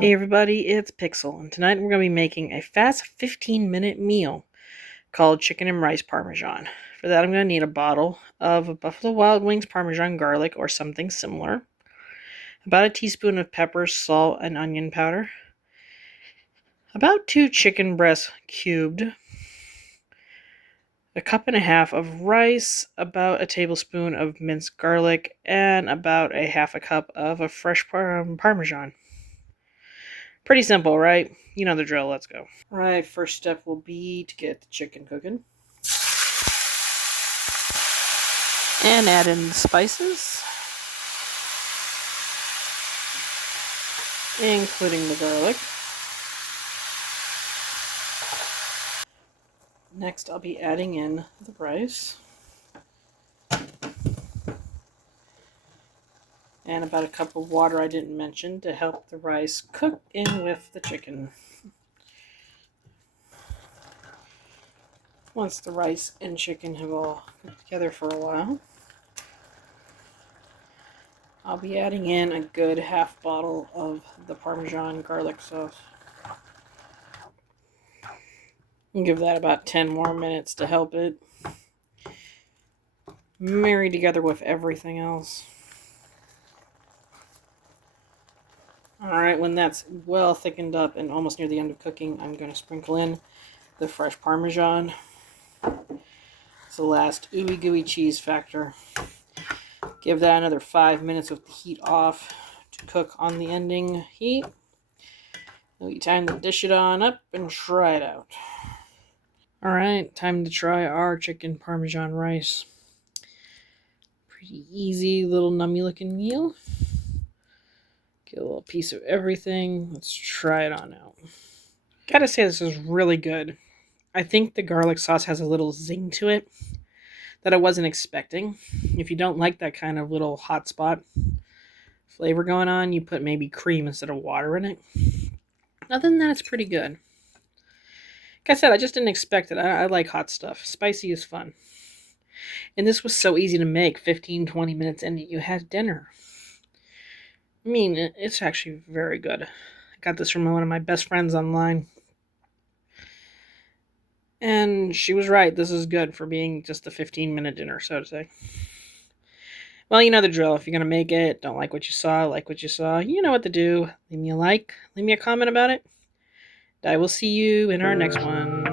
Hey everybody, it's Pixel, and tonight we're going to be making a fast 15-minute meal called chicken and rice parmesan. For that I'm going to need a bottle of Buffalo Wild Wings Parmesan garlic or something similar, about a teaspoon of pepper, salt, and onion powder, about 2 chicken breasts cubed, a cup and a half of rice, about a tablespoon of minced garlic, and about a half a cup of a fresh parmesan. Pretty simple, right? You know the drill. Let's go. Alright, first step will be to get the chicken cooking. And add in the spices, including the garlic. Next, I'll be adding in the rice. And about a cup of water I didn't mention to help the rice cook in with the chicken. Once the rice and chicken have all cooked together for a while, I'll be adding in a good half bottle of the Parmesan garlic sauce. And give that about 10 more minutes to help it marry together with everything else. Alright, when that's well thickened up and almost near the end of cooking, I'm going to sprinkle in the fresh Parmesan. It's the last ooey gooey cheese factor. Give that another 5 minutes with the heat off to cook on the ending heat. It'll be time to dish it on up and try it out. Alright, time to try our chicken Parmesan rice. Pretty easy little nummy looking meal. Get a little piece of everything. Let's try it on out. Gotta say, this is really good. I think the garlic sauce has a little zing to it that I wasn't expecting. If you don't like that kind of little hot spot flavor going on, you put maybe cream instead of water in it. Other than that, it's pretty good. Like I said, I just didn't expect it. I like hot stuff. Spicy is fun. And this was so easy to make. 15-20 minutes and you had dinner. I mean, it's actually very good. I got this from one of my best friends online. And she was right. This is good for being just a 15-minute dinner, so to say. Well, you know the drill. If you're going to make it, don't like what you saw, like what you saw, you know what to do. Leave me a like. Leave me a comment about it. I will see you in our next one.